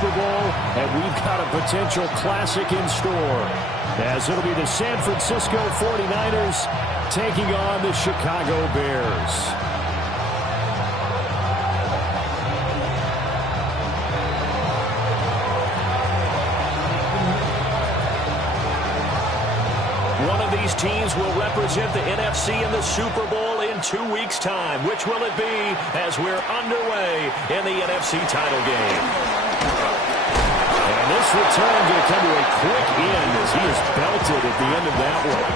Super Bowl, and we've got a potential classic in store, as it'll be the San Francisco 49ers taking on the Chicago Bears. One of these teams will represent the NFC in the Super Bowl in 2 weeks' time. Which will it be as we're underway in the NFC title game? And this return going to come to a quick end as he is belted at the end of that one.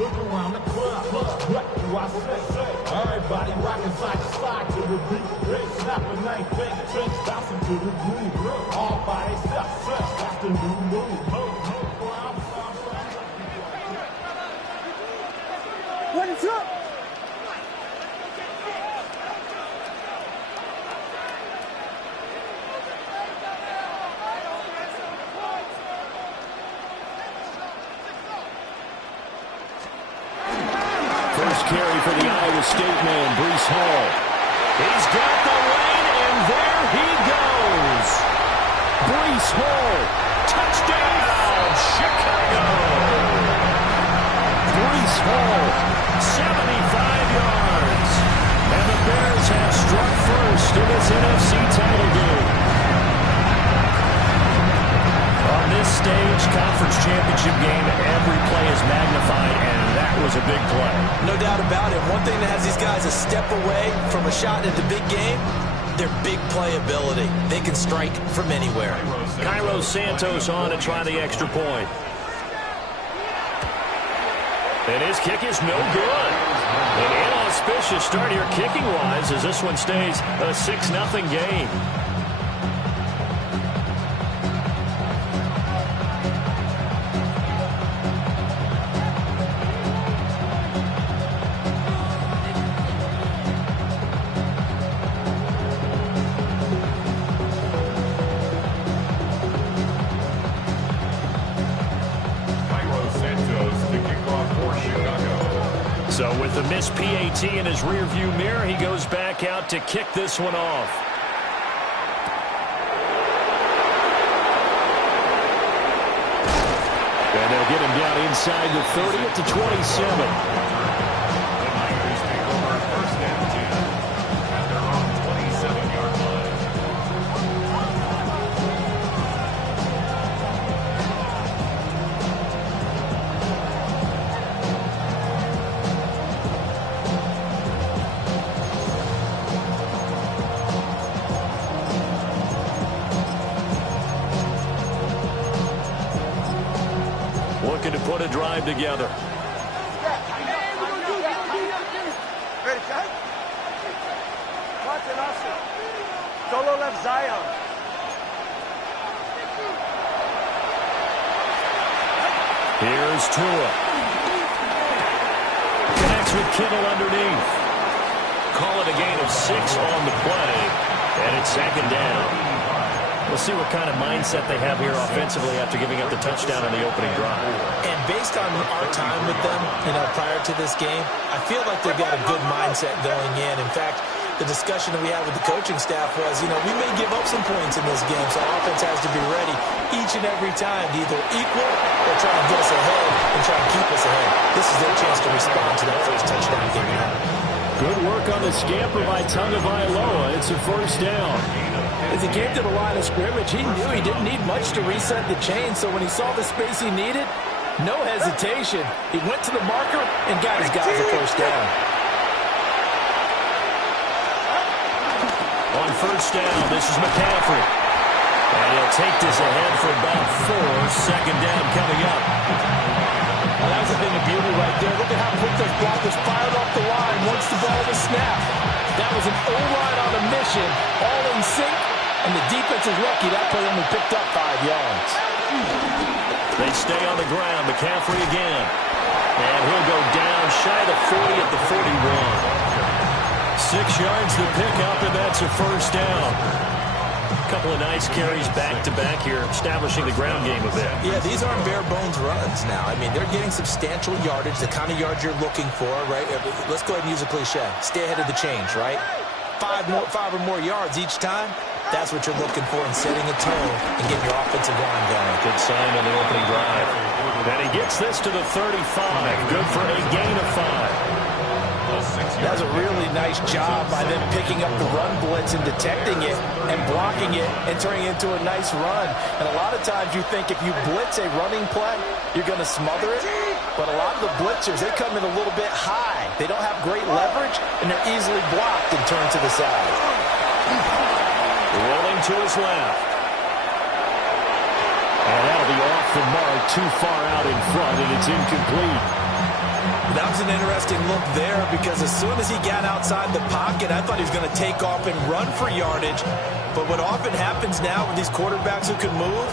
Look around the club, what do I say? Everybody rocking side to side to the beat. They snapping night finger, drinks bouncing to the groove. All by themselves, that's the new move. What is up? Carry for the Iowa State man, Breece Hall. He's got the lane, and there he goes. Breece Hall, touchdown, Chicago. Breece Hall, 75 yards. And the Bears have struck first in this NFC title game. On this stage, conference championship game, every play is magnified, and that was a big play. No doubt about it. One thing that has these guys a step away from a shot at the big game, their big play ability. They can strike from anywhere. Cairo Santos on to try the extra point. And his kick is no good. An inauspicious start here kicking-wise as this one stays a 6-0 game. So with the missed PAT in his rearview mirror, he goes back out to kick this one off. And they'll get him down inside the 30 at the 27. Looking to put a drive together. Ready, shot? Watch it, Austin. Solo left Zion. Here's Tua. Connects with Kittle underneath. Call it a gain of 6 on the play. And it's second down. We'll see what kind of mindset they have here offensively after giving up the touchdown on the opening drive. And based on our time with them, prior to this game, I feel like they've got a good mindset going in. In fact, the discussion that we had with the coaching staff was, we may give up some points in this game, so offense has to be ready each and every time to either equal or try and get us ahead and try and keep us ahead. This is their chance to respond to that first touchdown game. Good work on the scamper by Tagovailoa. It's a first down. As he came to the line of scrimmage, he knew he didn't need much to reset the chain, so when he saw the space he needed, no hesitation. He went to the marker and got his guys a first down. On first down, this is McCaffrey. And he'll take this ahead for about 4. Second down coming up. Well, that was a thing of beauty right there. Look at how quick those blockers fired off the line once the ball was snapped. That was an O-line on a mission, all in sync, and the defense is lucky that play only picked up 5 yards. They stay on the ground. McCaffrey again. And he'll go down shy of the 40 at the 41. 6 yards to pick up, and that's a first down. Couple of nice carries back-to-back here, establishing the ground game a bit. Yeah, these aren't bare-bones runs now. I mean, they're getting substantial yardage, the kind of yards you're looking for, right? Let's go ahead and use a cliche. Stay ahead of the change, right? Five or more yards each time. That's what you're looking for in setting a tone and getting your offensive line going. Good sign on the opening drive. And he gets this to the 35. Good for a gain of 5. That was a really nice job by them picking up the run blitz and detecting it and blocking it and turning it into a nice run. And a lot of times you think if you blitz a running play, you're going to smother it. But a lot of the blitzers, they come in a little bit high. They don't have great leverage, and they're easily blocked and turned to the side. Rolling to his left. And that'll be off the mark, too far out in front, and it's incomplete. That was an interesting look there because as soon as he got outside the pocket, I thought he was going to take off and run for yardage. But what often happens now with these quarterbacks who can move,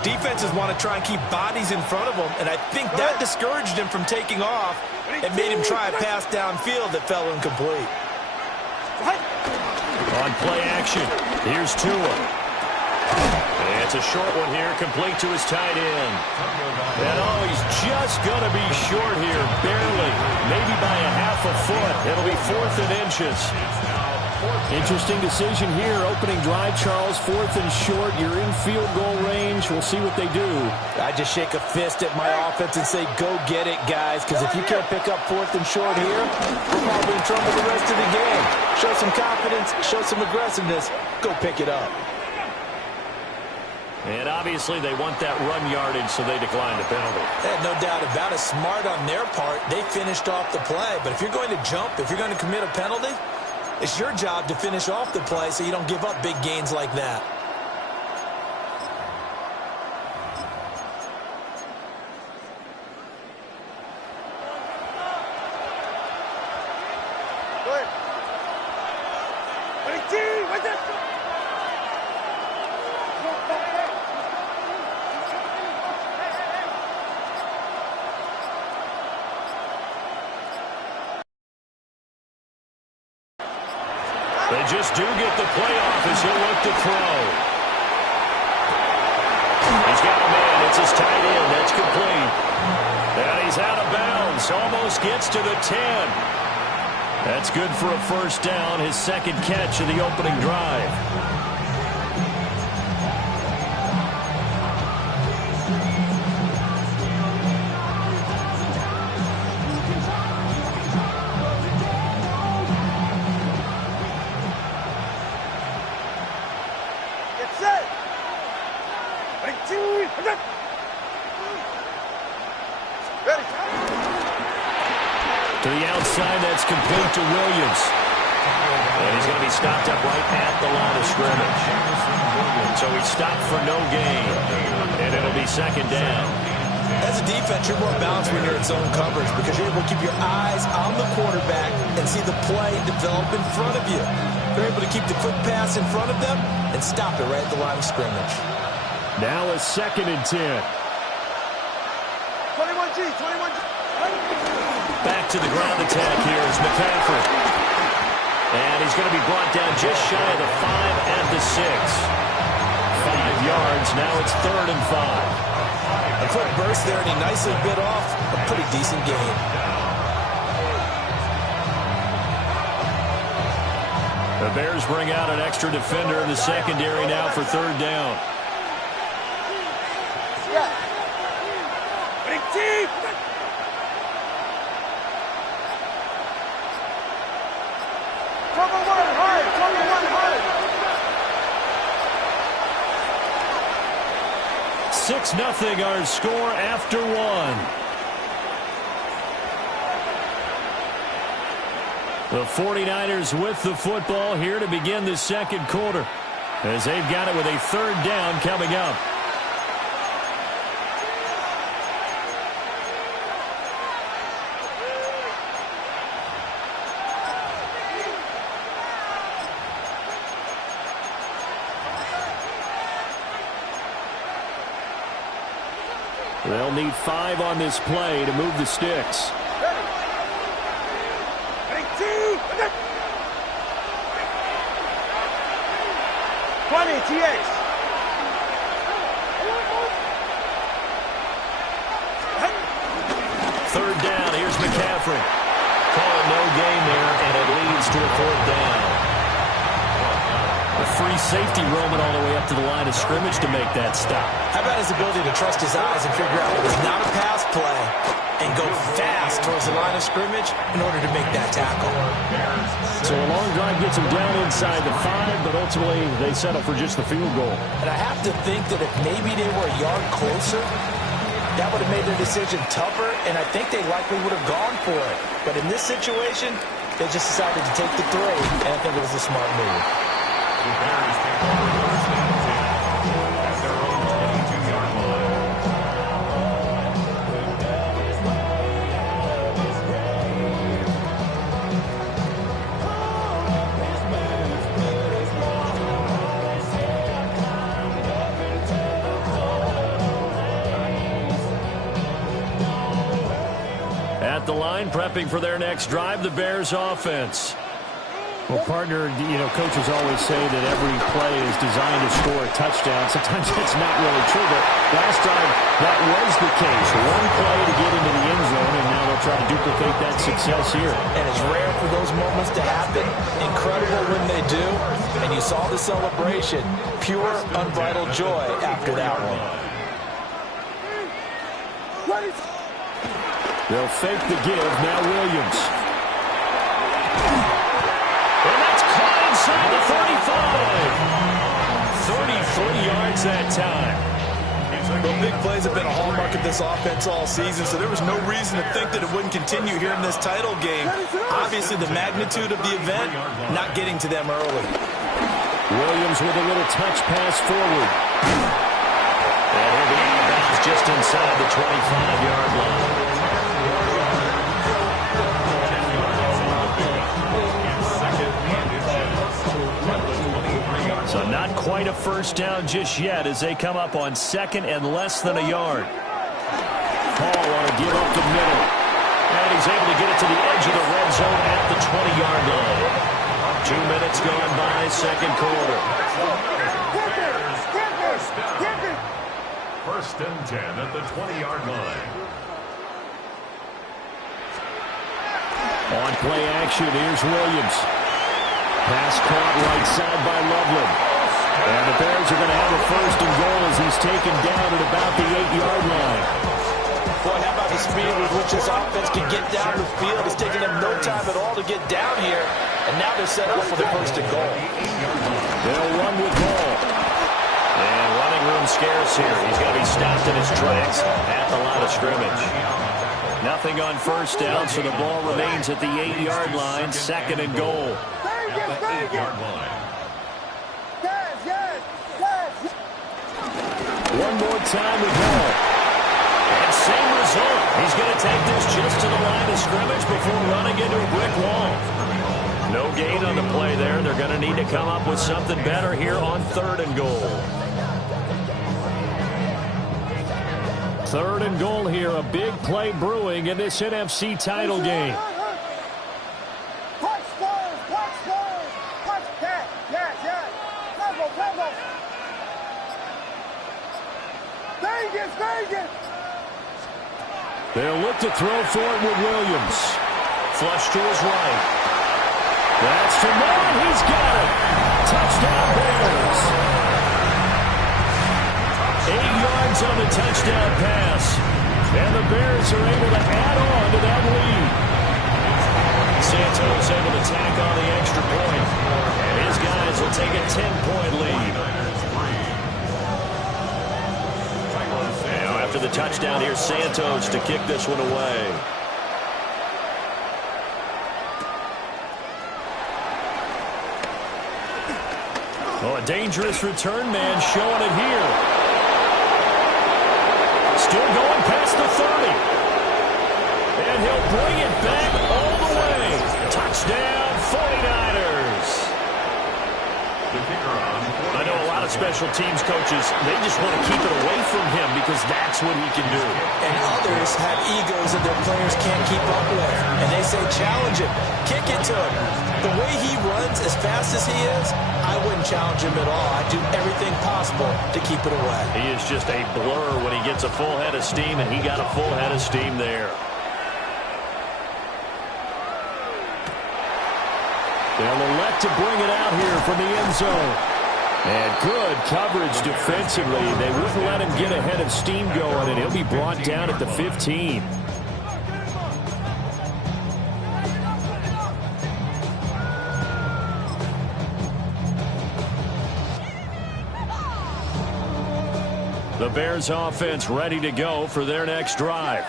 defenses want to try and keep bodies in front of them, and I think that discouraged him from taking off and made him try a pass downfield that fell incomplete. On play action, here's Tua. And it's a short one here, complete to his tight end. And oh, he's just going to be short here, barely, maybe by a half a foot. It'll be 4th and inches. Interesting decision here. Opening drive, Charles, 4th and short. You're in field goal range. We'll see what they do. I just shake a fist at my offense and say, go get it, guys, because if you can't pick up 4th and short here, we're probably in trouble the rest of the game. Show some confidence, show some aggressiveness, go pick it up. And obviously they want that run yardage, so they declined the penalty. No doubt about it. Smart on their part. They finished off the play. But if you're going to jump, if you're going to commit a penalty, it's your job to finish off the play so you don't give up big gains like that. They just do get the play off as he'll look to throw. He's got a man. It's his tight end. That's complete. And he's out of bounds. Almost gets to the 10. That's good for a first down. His second catch of the opening drive. To the outside, that's complete to Williams. And he's going to be stopped up right at the line of scrimmage. So he's stopped for no gain. And it'll be second down. As a defense, you're more balanced when you're in zone coverage because you're able to keep your eyes on the quarterback and see the play develop in front of you. You're able to keep the quick pass in front of them and stop it right at the line of scrimmage. Now a 2nd and 10. 21G, 21G. Back to the ground attack here is McCaffrey. And he's going to be brought down just shy of the 5 at the 6. 5 yards. Now it's 3rd and 5. A quick burst there, and he nicely bit off a pretty decent gain. The Bears bring out an extra defender in the secondary now for 3rd down. Cover one hard, cover one hard. 6-0 our score after 1. The 49ers with the football here to begin the second quarter as they've got it with a 3rd down coming up. They'll need 5 on this play to move the sticks. 20, TH. Third down, here's McCaffrey. Call it no gain there, and it leads to a fourth down. A free safety roaming all the way up to the line of scrimmage to make that stop. How about his ability to trust his eyes and figure out it was not a pass play and go fast towards the line of scrimmage in order to make that tackle. So a long drive gets him down inside the 5, but ultimately they settle for just the field goal. And I have to think that if maybe they were a yard closer, that would have made their decision tougher, and I think they likely would have gone for it. But in this situation, they just decided to take the 3, and I think it was a smart move. The Bears take over first and 10 at their own 22-yard line. At the line, prepping for their next drive, the Bears offense. Well, partner, coaches always say that every play is designed to score a touchdown. Sometimes that's not really true, but last time that was the case. One play to get into the end zone, and now they'll try to duplicate that success here. And it's rare for those moments to happen. Incredible when they do. And you saw the celebration. Pure, unbridled joy after that one. They'll fake the give. Now Williams. Inside the 35. 33 yards that time. Well, big plays have been a hallmark of this offense all season, so there was no reason to think that it wouldn't continue here in this title game. Obviously, the magnitude of the event not getting to them early. Williams with a little touch pass forward. And he'll be out of bounds just inside the 25-yard line. So not quite a first down just yet as they come up on second and less than a yard. Hall on a give up the middle. And he's able to get it to the edge of the red zone at the 20-yard line. 2 minutes gone by, second quarter. First and 10 at the 20-yard line. On play action, here's Williams. Pass caught right side by Loveland. And the Bears are going to have a first and goal as he's taken down at about the 8-yard line. Boy, how about the speed with which this offense can get down the field? It's taken them no time at all to get down here. And now they're set up for the first and goal. They'll run with Hall. And running room scarce here. He's going to be stopped in his tracks at the line of scrimmage. Nothing on first down, so the ball remains at the 8-yard line, second and goal. At the 8-yard line. One more time with Hall. And same result. He's going to take this just to the line of scrimmage before running into a brick wall. No gain on the play there. They're going to need to come up with something better here on third and goal. Third and goal here. A big play brewing in this NFC title game. They'll look to throw for it with Williams. Flush to his right. That's to Moore. He's got it. Touchdown Bears. 8 yards on the touchdown pass. And the Bears are able to add on to that lead. Santos able to tack on the extra point. And his guys will take a 10-point lead. Now after the touchdown, here's Santos to kick this one away. Oh, a dangerous return man showing it here. Still going past the 30. And he'll bring it back all the way. Touchdown, 49ers. The kicker on. I know a lot of special teams coaches, they just want to keep it away from him because that's what he can do. And others have egos that their players can't keep up with. And they say, challenge him, kick it to him. The way he runs as fast as he is, I wouldn't challenge him at all. I'd do everything possible to keep it away. He is just a blur when he gets a full head of steam, and he got a full head of steam there. They'll elect to bring it out here from the end zone. And good coverage defensively. They wouldn't let him get ahead of steam going, and he'll be brought down at the 15. The Bears offense ready to go for their next drive.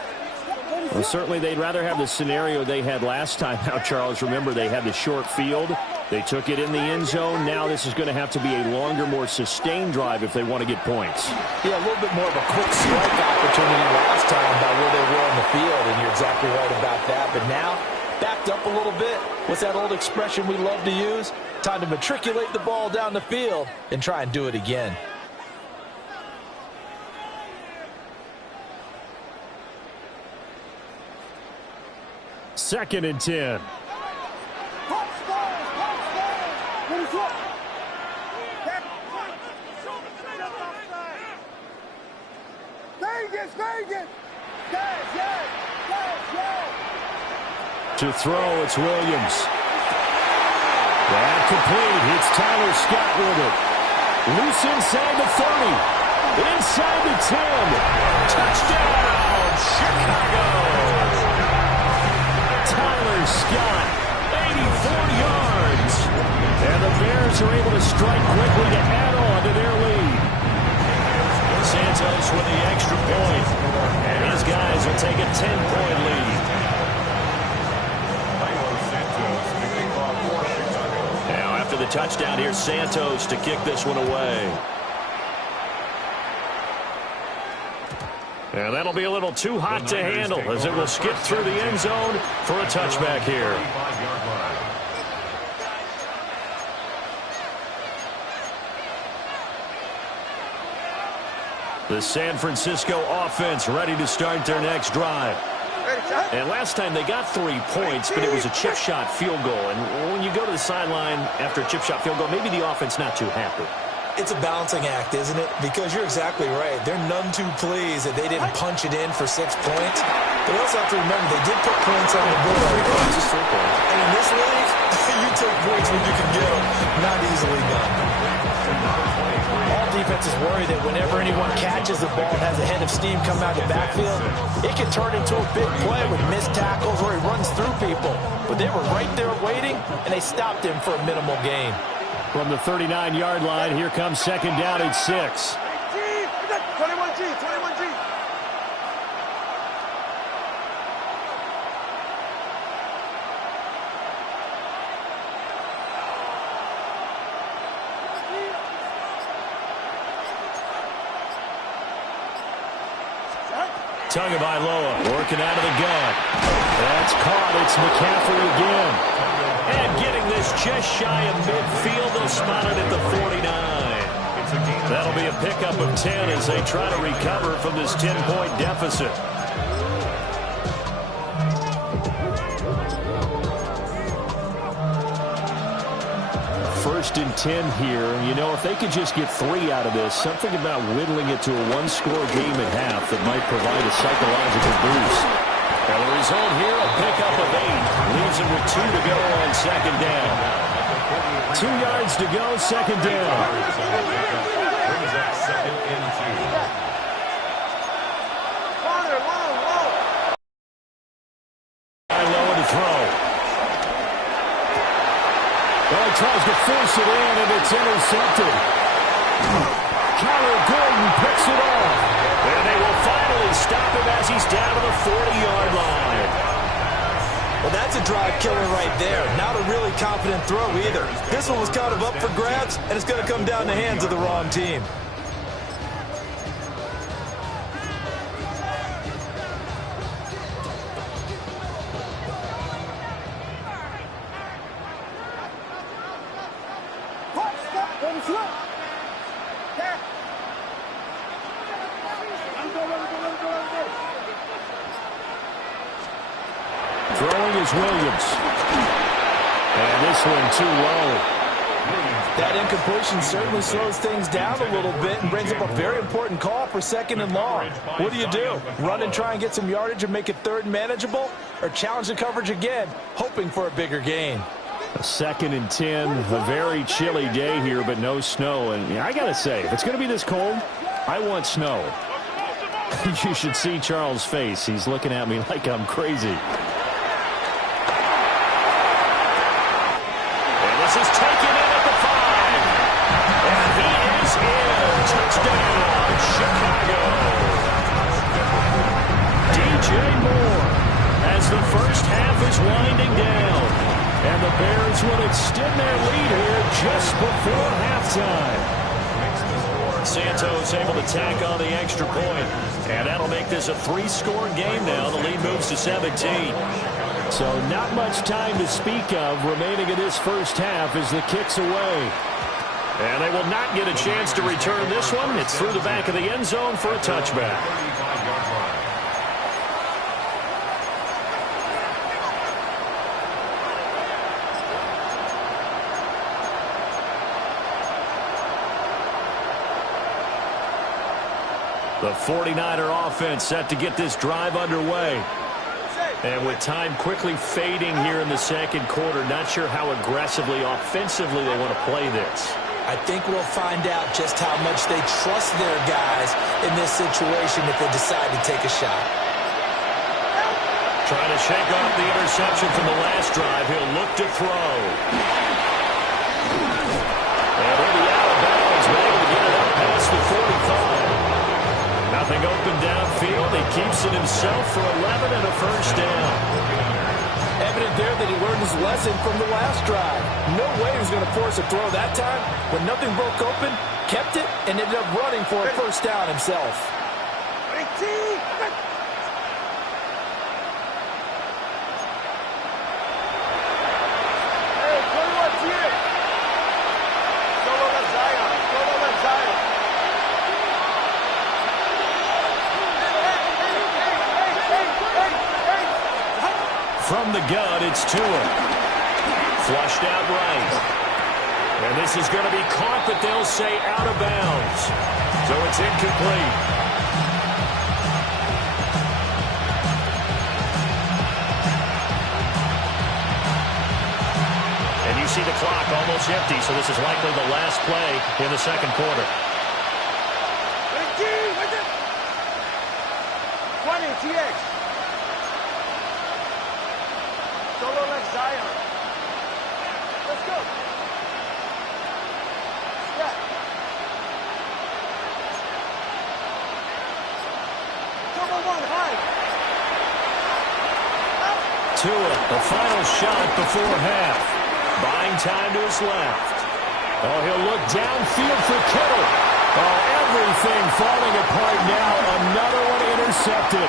Well, certainly they'd rather have the scenario they had last time out, Charles. Remember, they had the short field. They took it in the end zone. Now this is going to have to be a longer, more sustained drive if they want to get points. Yeah, a little bit more of a quick strike opportunity last time by where they were on the field, and you're exactly right about that. But now, backed up a little bit. What's that old expression we love to use? Time to matriculate the ball down the field and try and do it again. Second and 10. To throw, it's Williams. That complete. It's Tyler Scott with it. Loose inside the 30. Inside the 10. Touchdown, Chicago. Tyler Scott, 84 yards. And the Bears are able to strike quickly to add on to their lead. Santos with the extra point. And his guys will take a 10-point lead. Now after the touchdown, here's Santos to kick this one away. And that'll be a little too hot to handle as it will skip through the end zone for a touchback here. The San Francisco offense ready to start their next drive. And last time they got 3 points, but it was a chip shot field goal. And when you go to the sideline after a chip shot field goal, maybe the offense not too happy. It's a balancing act, isn't it? Because you're exactly right. They're none too pleased that they didn't punch it in for 6 points. But you also have to remember they did put points on the board. And in this league, you take points when you can get them. Not easily done. All defenses worry that whenever anyone catches the ball and has a head of steam come out of the backfield, it can turn into a big play with missed tackles or he runs through people. But they were right there waiting, and they stopped him for a minimal gain. From the 39-yard line, here comes second down at 6. 21G, 21G. Tagovailoa working out of the gun. That's caught. It's McCaffrey again. And getting this just shy of midfield. They'll spot it at the 49. That'll be a pickup of 10 as they try to recover from this 10-point deficit. First and 10 here. You know, if they could just get 3 out of this, something about whittling it to a one-score game at half that might provide a psychological boost. Well, the result here, a pickup of 8. Leaves them with 2 to go on second down. 2 yards to go, second down. Brings that second and 2. Low to throw. Well, he tries to force it in, and it's intercepted. Kyler Gordon picks it off. And they will finally stop him as he's down to the 40-yard line. Well, that's a drive killer right there. Not a really confident throw either. This one was kind of up for grabs, and it's going to come down the hands of the wrong team. Throwing is Williams. And this one too low. That incompletion certainly slows things down a little bit and brings up a very important call for 2nd and long. What do? Run and try and get some yardage and make it 3rd and manageable? Or challenge the coverage again, hoping for a bigger gain? A 2nd and 10, a very chilly day here, but no snow. And I got to say, if it's going to be this cold, I want snow. You should see Charles' face. He's looking at me like I'm crazy. And this is taken in at the 5. And he is in. Touchdown, Chicago. DJ Moore as the first half is winding down. And the Bears will extend their lead here just before halftime. Santos able to tack on the extra point. And that'll make this a 3-score game now. The lead moves to 17. So not much time to speak of remaining in this first half as the kick's away. And they will not get a chance to return this one. It's through the back of the end zone for a touchback. The 49er offense set to get this drive underway. And with time quickly fading here in the second quarter, not sure how aggressively, offensively they want to play this. I think we'll find out just how much they trust their guys in this situation if they decide to take a shot. Trying to shake off the interception from the last drive. He'll look to throw. And he'll be out of bounds, but able to get it up past the 45. Nothing open downfield. He keeps it himself for 11 and a first down. Evident there that he learned his lesson from the last drive. No way he was going to force a throw that time. When nothing broke open, kept it, and ended up running for a first down himself. From the gun, it's Tua. Flushed out right. And this is going to be caught, but they'll say out of bounds. So it's incomplete. And you see the clock almost empty, so this is likely the last play in the second quarter. 20, TX. Solo left Zion. Let's go. Step. Double one, high. Tua, the final shot before half. Buying time to his left. Oh, he'll look downfield for Kittle. Oh, everything falling apart now. Another one intercepted.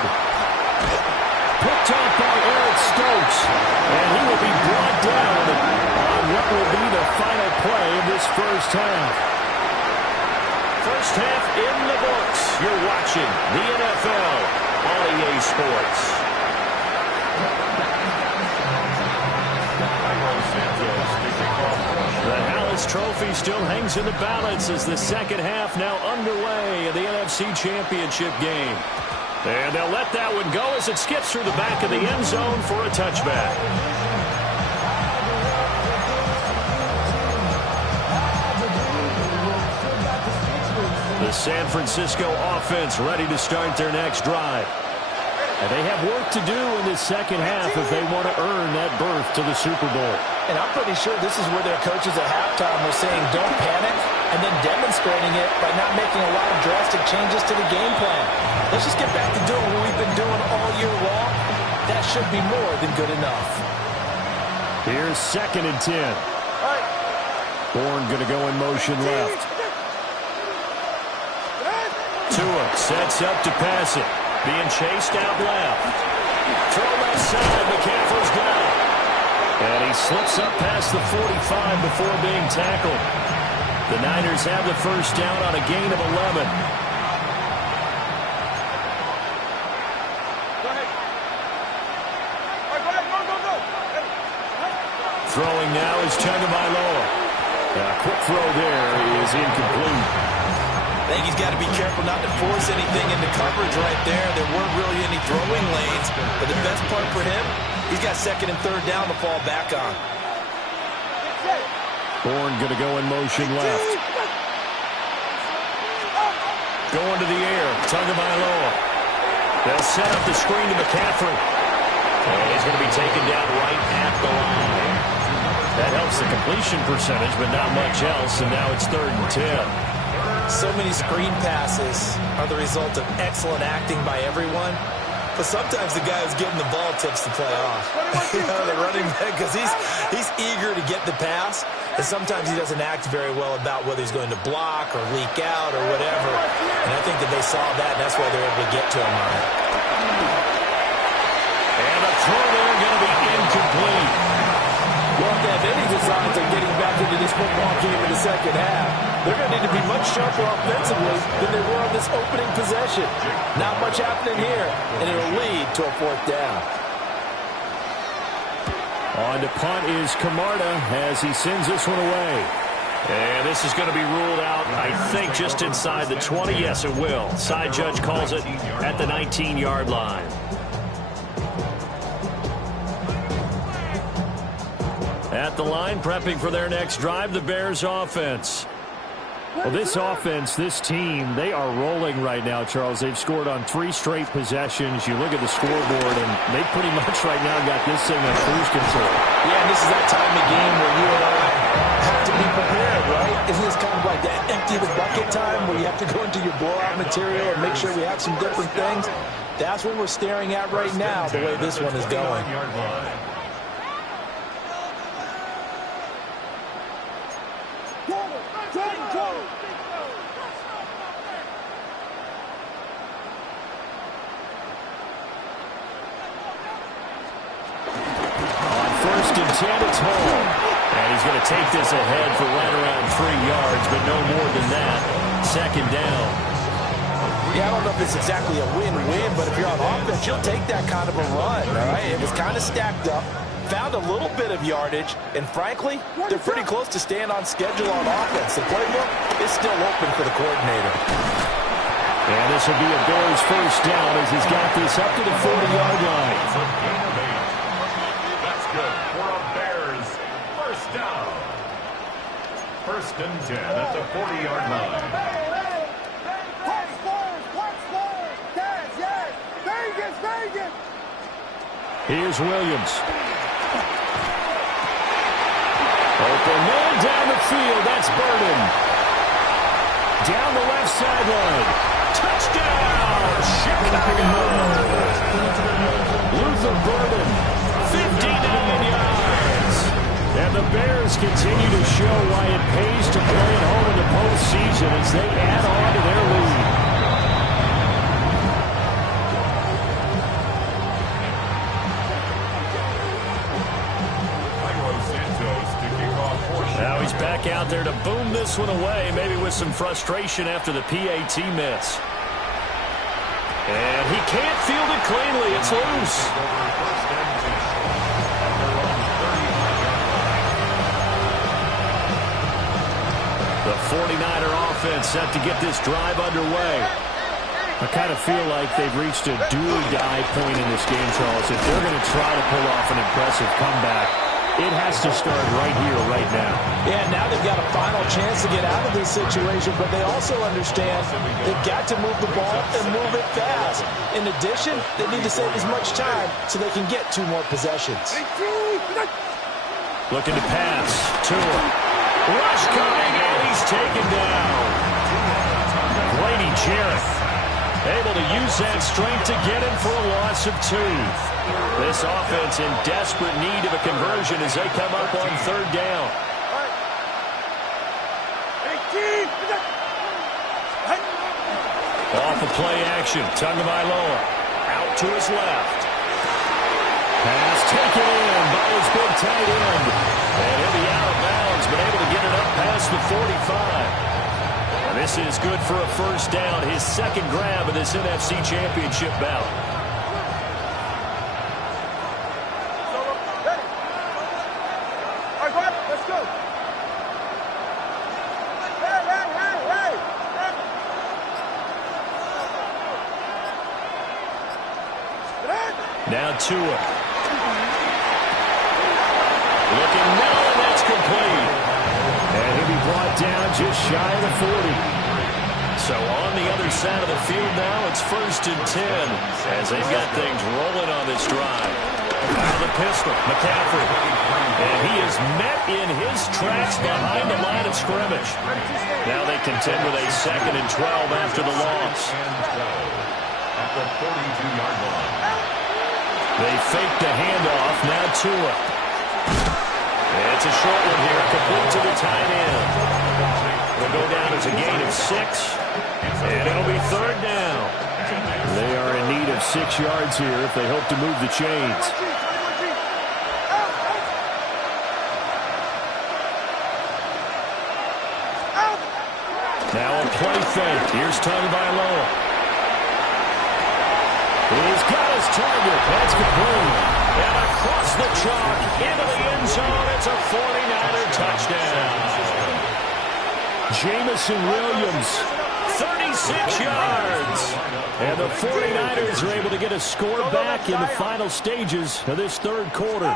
Picked up by Eric Stokes. And he will be brought down on what will be the final play of this first half. First half in the books. You're watching the NFL on EA Sports. The Hallis Trophy still hangs in the balance as the second half now underway in the NFC Championship game. And they'll let that one go as it skips through the back of the end zone for a touchback. The San Francisco offense ready to start their next drive. And they have work to do in this second half if they want to earn that berth to the Super Bowl. And I'm pretty sure this is where their coaches at halftime were saying don't panic, and then demonstrating it by not making a lot of drastic changes to the game plan. Let's just get back to doing what we've been doing all year long. That should be more than good enough. Here's 2nd and 10. Bourne going to go in motion left. Tua sets up to pass it. Being chased out left. Throw left side. McCaffrey's got it. And he slips up past the 45 before being tackled. The Niners have the first down on a gain of 11. Go ahead. All right, go ahead, go. Throwing now is Tagovailoa. Quick throw there is incomplete. I think he's got to be careful not to force anything into coverage right there. There weren't really any throwing lanes, but the best part for him, he's got second and third down to fall back on. Bourne going to go in motion left. Going to the air, Tagovailoa. They'll set up the screen to McCaffrey. And he's going to be taken down right at the line. That helps the completion percentage, but not much else, and now it's 3rd and 10. So many screen passes are the result of excellent acting by everyone. But sometimes the guy who's getting the ball tips the play off. The running back, because he's eager to get the pass, and sometimes he doesn't act very well about whether he's going to block or leak out or whatever. And I think that they saw that, and that's why they're able to get to him on it. And the throw there going to be incomplete. Well, if they have any designs on getting back into this football game in the second half, they're going to need to be much sharper offensively than they were on this opening possession. Not much happening here, and it'll lead to a 4th down. On to punt is Camarda as he sends this one away. And this is going to be ruled out, I think, just inside the 20. Yes, it will. Side judge calls it at the 19-yard line. At the line, prepping for their next drive, the Bears offense. Well, this offense, this team, they are rolling right now, Charles. They've scored on 3 straight possessions. You look at the scoreboard, and they pretty much right now got this thing on cruise control. Yeah, and this is that time of game where you and I have to be prepared, right? Isn't this kind of like that empty the bucket time where you have to go into your blowout material and make sure we have some different things? That's what we're staring at right now, the way this one is going. It's Hall. And he's going to take this ahead for right around 3 yards, but no more than that. 2nd down. Yeah, I don't know if it's exactly a win-win, but if you're on offense, you'll take that kind of a run, all right? It was kind of stacked up, found a little bit of yardage, and frankly, they're pretty close to staying on schedule on offense. The playbook is still open for the coordinator. And this will be a Bears 1st down as he's got this up to the 40-yard line. First and 10 at the 40-yard line. Here's Williams. Open man down the field. That's Burden. Down the left sideline. Touchdown, Chicago! Luther Burden, 59 yards. And the Bears continue to show why it pays to play at home in the postseason as they add on to their lead. Now he's back out there to boom this one away, maybe with some frustration after the PAT miss. And he can't field it cleanly. It's loose. The 49er offense set to get this drive underway. I kind of feel like they've reached a do-or-die point in this game, Charles. If they're going to try to pull off an impressive comeback, it has to start right here, right now. Yeah, now they've got a final chance to get out of this situation, but they also understand they've got to move the ball and move it fast. In addition, they need to save as much time so they can get 2 more possessions. Looking to pass. To him. Rush coming, and he's taken down. Grady Jarrett able to use that strength to get him for a loss of 2. This offense in desperate need of a conversion as they come up on 3rd down. Off of play action, Tagovailoa out to his left. Pass taken in by his big tight end. And he'll be out of bounds, but able to get it up past the 45. And this is good for a 1st down, his 2nd grab of this NFC Championship bout. Now Tua. Looking middle, and that's complete. And he'll be brought down just shy of the 40. So on the other side of the field now, it's 1st and 10 as they've got things rolling on this drive. Out of the pistol, McCaffrey. And he is met in his tracks behind the line of scrimmage. Now they contend with a 2nd and 12 after the loss. At the 42-yard line. They fake the handoff. Now Tua. It's a short one here, complete to the tight end. It'll go down as a gain of 6, and it'll be 3rd down. They are in need of 6 yards here if they hope to move the chains. Now a play fake. Here's Tagovailoa. He's got his target. That's complete. And across the chalk, into the end zone, it's a 49er touchdown. Jamison Williams. 36 yards. And the 49ers are able to get a score back in the final stages of this 3rd quarter.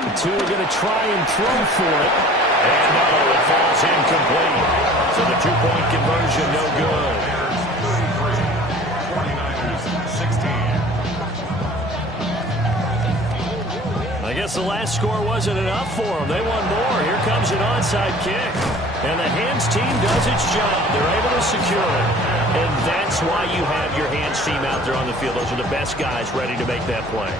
The two are going to try and throw for it. And no, it falls incomplete. So the 2-point conversion, no good. 49ers 16. I guess the last score wasn't enough for them. They won more. Here comes an onside kick. And the hands team does its job. They're able to secure it. And that's why you have your hands team out there on the field. Those are the best guys ready to make that play.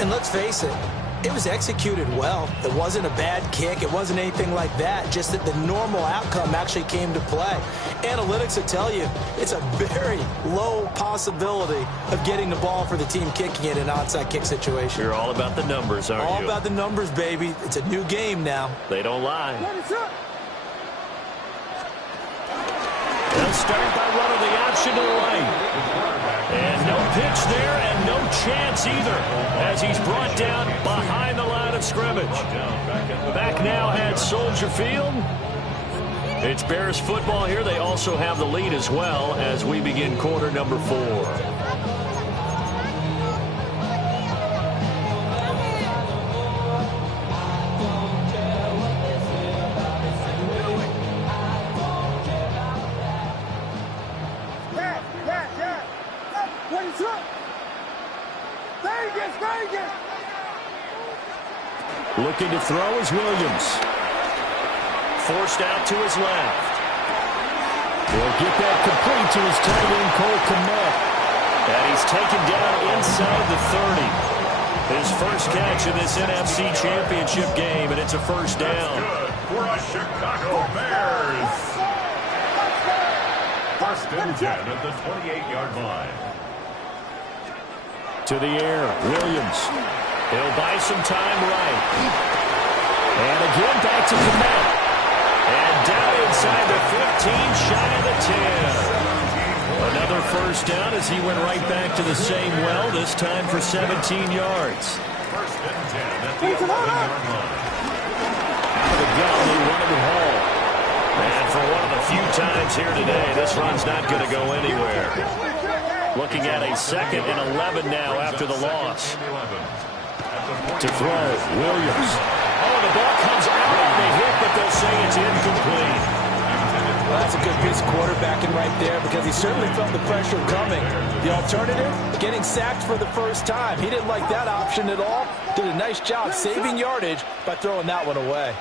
And let's face it, it was executed well. It wasn't a bad kick. It wasn't anything like that. Just that the normal outcome actually came to play. Analytics will tell you it's a very low possibility of getting the ball for the team kicking it in an onside kick situation. You're all about the numbers, aren't you? All about the numbers, baby. It's a new game now. They don't lie. They'll start by running the option to the right. And no pitch there and no chance either as he's brought down behind the line of scrimmage. Back now at Soldier Field. It's Bears football here. They also have the lead as well as we begin quarter number 4. Looking to throw is Williams. Forced out to his left. He'll get that complete to his tight end, Cole Kmet. And he's taken down inside the 30. His first catch in this NFC Championship game, and it's a 1st down. Good for a Chicago Bears. 1st and 10 at the 28-yard line. To the air, Williams. He'll buy some time right. And again back to Kmet. And down inside the 15, shy of the 10. Another 1st down as he went right back to the same well, this time for 17 yards. 1st and 10 at the 11-yard line. Out of the gun, they run it home. And for one of the few times here today, this run's not going to go anywhere. Looking at a 2nd and 11 now after the loss. To throw, Williams. Oh, the ball comes out on the hit, but they'll say it's incomplete. Well, that's a good piece of quarterbacking right there because he certainly felt the pressure coming. The alternative, getting sacked for the 1st time. He didn't like that option at all. Did a nice job saving yardage by throwing that one away.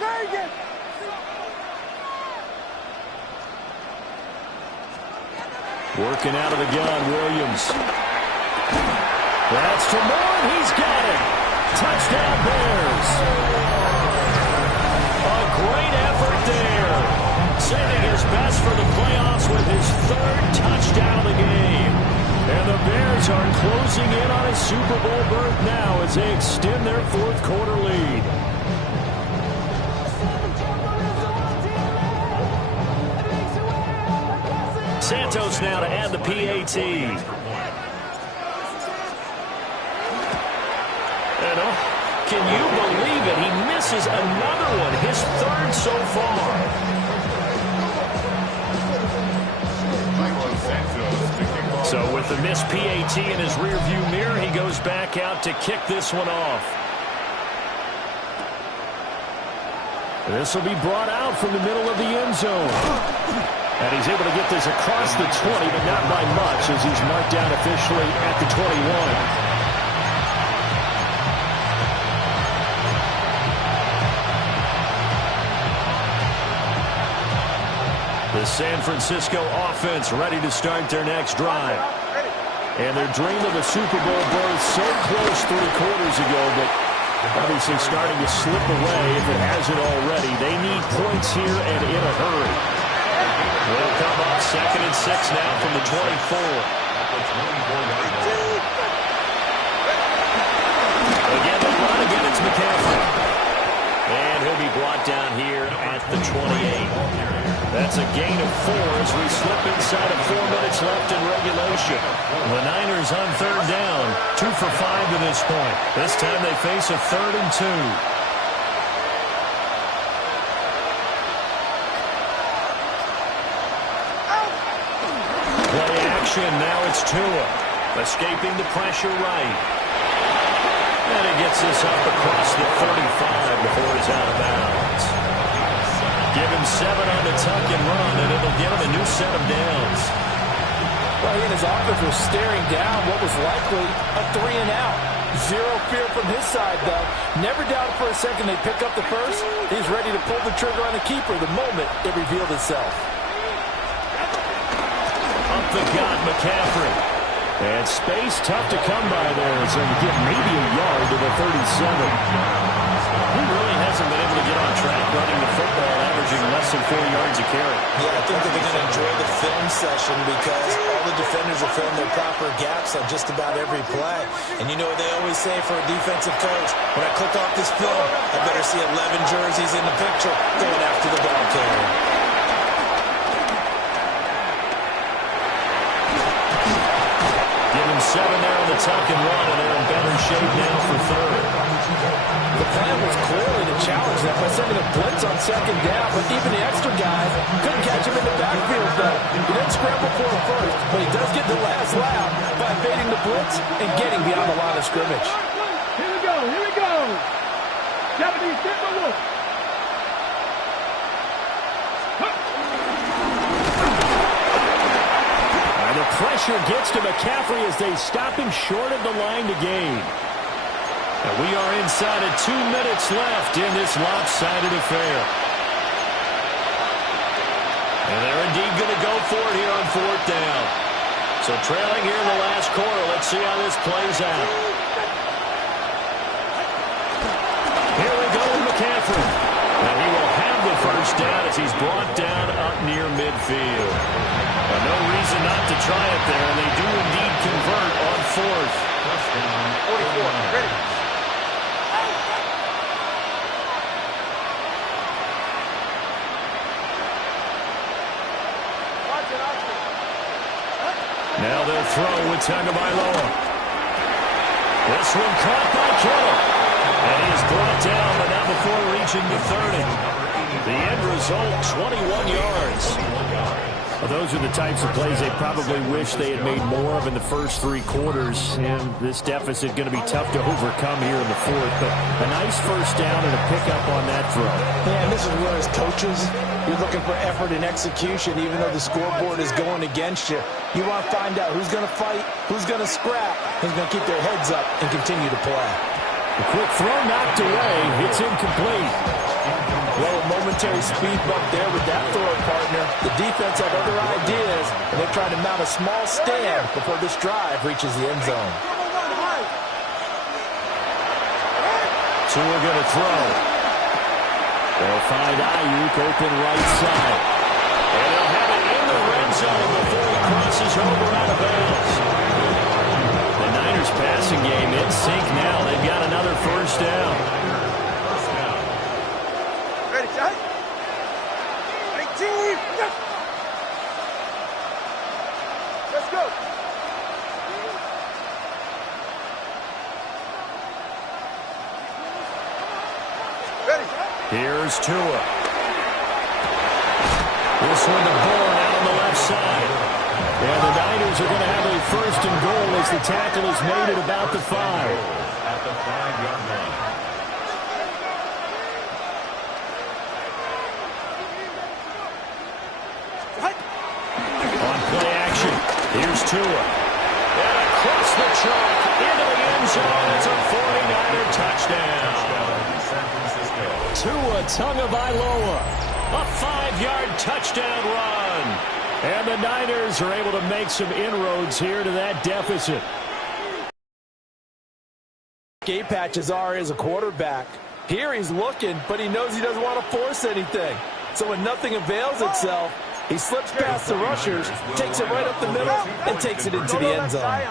Vegas! Working out of the gun, Williams. That's to Moore, he's got it. Touchdown, Bears. A great effort there. Saving his best for the playoffs with his 3rd touchdown of the game. And the Bears are closing in on a Super Bowl berth now as they extend their 4th quarter lead. Santos now to add the PAT. And can you believe it? He misses another one, his 3rd so far. So with the missed PAT in his rearview mirror, he goes back out to kick this one off. This will be brought out from the middle of the end zone. And he's able to get this across the 20, but not by much, as he's marked down officially at the 21. The San Francisco offense ready to start their next drive. And their dream of a Super Bowl berth so close 3 quarters ago, but obviously starting to slip away if it hasn't already. They need points here and in a hurry. Will come up 2nd and 6 now from the 24. Again, they run again. It's McCaffrey. And he'll be brought down here at the 28. That's a gain of 4 as we slip inside of 4 minutes left in regulation. The Niners on 3rd down, 2 for 5 to this point. This time they face a 3rd and 2. Play action, now it's Tua. Escaping the pressure right. And he gets this up across the 35 before he's out of bounds. Give him 7 on the tuck and run, and it'll get him a new set of downs. Well, he and his offense were staring down what was likely a 3 and out. Zero fear from his side, though. Never doubted for a second they pick up the first. He's ready to pull the trigger on the keeper the moment it revealed itself. Up the gut, McCaffrey. And space tough to come by there. So you get maybe a yard to the 37. He really hasn't been able to get on track running the football, averaging less than 4 yards a carry. Yeah, I think that they're going to enjoy the film session because all the defenders are filling their proper gaps on just about every play. And you know what they always say for a defensive coach? When I click off this film, I better see 11 jerseys in the picture going after the ball carrier. 7 there on the tuck and run, and they're in better shape now for 3rd. The plan was clearly to challenge them by sending a blitz on 2nd down, but even the extra guys couldn't catch him in the backfield, though. He didn't scramble for him first, but he does get the last lap by evading the blitz and getting beyond the line of scrimmage. Here we go, here we go. Japanese, get the look. The pressure gets to McCaffrey as they stop him short of the line to gain. And we are inside of 2 minutes left in this lopsided affair. And they're indeed going to go for it here on 4th down. So trailing here in the last quarter. Let's see how this plays out. Here we go with McCaffrey. And he will have the first down as he's brought down up near midfield. No reason not to try it there, and they do indeed convert on 4th. 44, ready. Now they'll throw with Tagovailoa. This one caught by Kittle. And he is brought down, but not before reaching the 30. The end result, 21 yards. Well, those are the types of plays they probably wish they had made more of in the first 3 quarters. And this deficit going to be tough to overcome here in the 4th. But a nice first down and a pickup on that throw. Yeah, and this is where as coaches, you're looking for effort and execution, even though the scoreboard is going against you. You want to find out who's going to fight, who's going to scrap, who's going to keep their heads up and continue to play. The quick throw knocked away. It's incomplete. Well, a momentary speed bump there with that throw, partner. The defense had other ideas, and they're trying to mount a small stand before this drive reaches the end zone. Tua going to throw. They'll find Ayuk open right side. And they'll have it in the red zone before he crosses over out of bounds. The Niners passing game in sync now. They've got another first down. Ready, set. 18. Let's go. Ready. Here's Tua. This one to Bourne out on the left side. And the Niners are going to have a first and goal as the tackle is made at about the 5. At the 5-yard line. On play action, here's Tua. And across the chalk into the end zone. It's a 49er touchdown. San Francisco. Tua Tagovailoa. A 5-yard touchdown run. And the Niners are able to make some inroads here to that deficit. Escape patches are as a quarterback. Here he's looking, but he knows he doesn't want to force anything. So when nothing avails itself, he slips past the rushers, takes it right up the middle, and takes it into the end zone.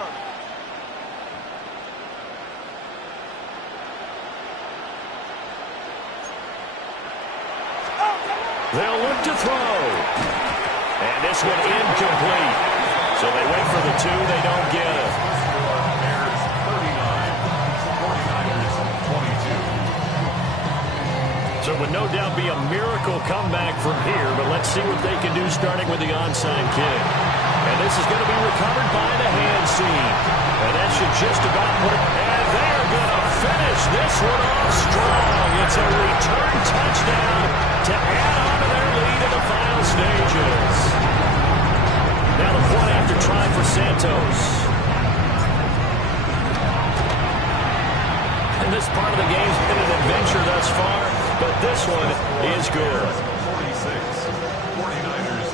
They'll look to throw. And this one incomplete. So they wait for the 2, they don't get it. Bears 39, 49ers 22. So it would no doubt be a miracle comeback from here, but let's see what they can do starting with the onside kick. And this is going to be recovered by the hands team. And that should just about put it. And they're going to finish this one off strong. It's a return touchdown to add on to their lead in the final stages. Now the point after try for Santos. And this part of the game's been an adventure thus far, but this one is good. 46, 49ers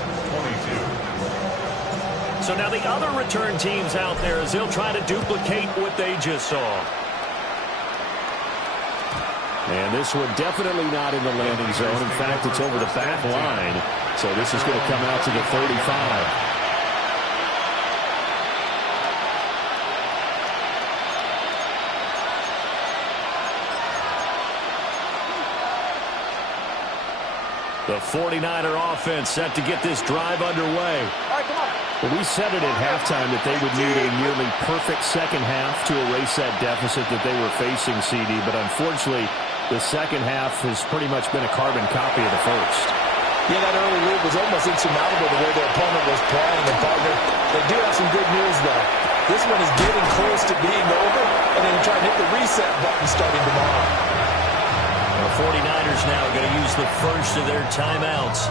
22. So now the other return teams out there as they'll try to duplicate what they just saw. And this one definitely not in the landing zone. In fact, it's over the back line. So this is going to come out to the 35. The 49er offense set to get this drive underway. All right, come on. Well, we said it at halftime that they would need a nearly perfect second half to erase that deficit that they were facing, CD. But unfortunately, the second half has pretty much been a carbon copy of the first. Yeah, that early lead was almost insurmountable the way their opponent was playing. And, partner, they do have some good news, though. This one is getting close to being over, and then try to hit the reset button starting tomorrow. The 49ers now are going to use the first of their timeouts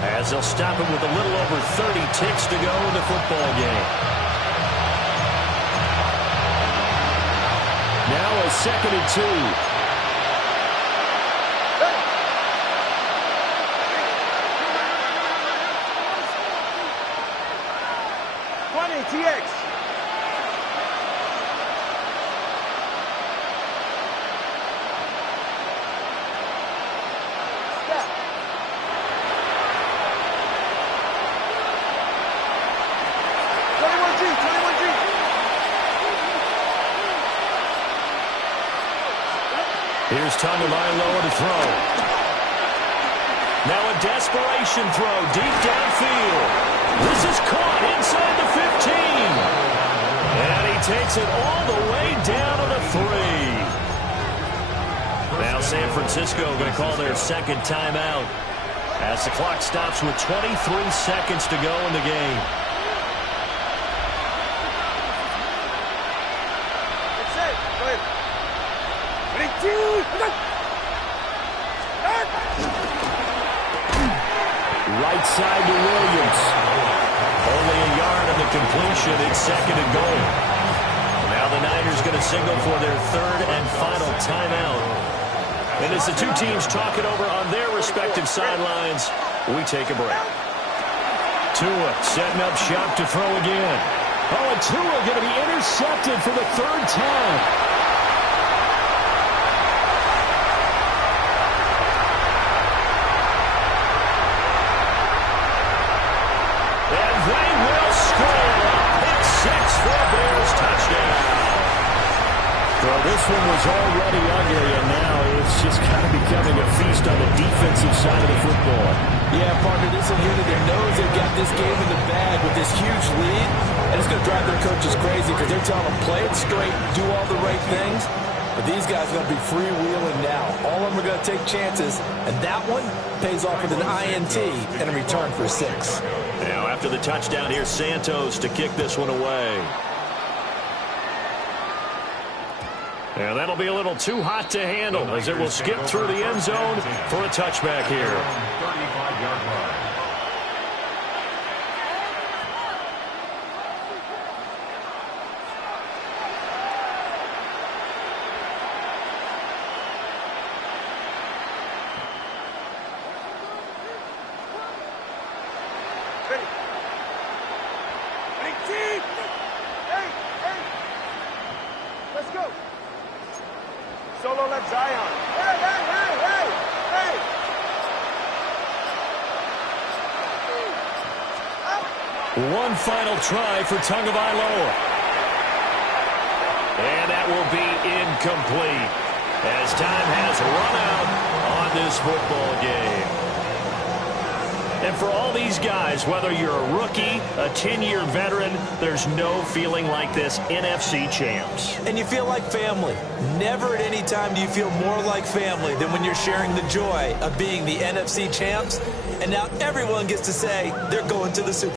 as they'll stop it with a little over 30 ticks to go in the football game. Now a 2nd and 2. TX. Here's Tagovailoa to throw. Now a desperation throw deep downfield. This is caught inside the 15. And he takes it all the way down to the 3. Now San Francisco going to call their second timeout as the clock stops with 23 seconds to go in the game. Right side to Williams. Only a yard of the completion. It's 2nd and goal. Now the Niners going to signal for their third and final timeout. And as the two teams talk it over on their respective sidelines, we take a break. Tua setting up shop to throw again. Oh, and Tua going to be intercepted for the 3rd time. Well, this one was already ugly, and now it's just kind of becoming a feast on the defensive side of the football. Yeah, partner, this is a unit that knows they've got this game in the bag with this huge lead, and it's going to drive their coaches crazy because they're telling them play it straight, do all the right things. But these guys are going to be freewheeling now. All of them are going to take chances, and that one pays off with an INT and a return for 6. Now, after the touchdown. Here's Santos to kick this one away. And that'll be a little too hot to handle as it will skip through the end zone for a touchback here. 35-yard line. Let's go. Solo left Zion. Hey, hey, hey, hey, hey. One final try for Tagovailoa. And that will be incomplete as time has run out on this football game. And for all these guys, whether you're a rookie, a 10-year veteran, there's no feeling like this NFC champs. And you feel like family. Never at any time do you feel more like family than when you're sharing the joy of being the NFC champs. And now everyone gets to say they're going to the Super Bowl.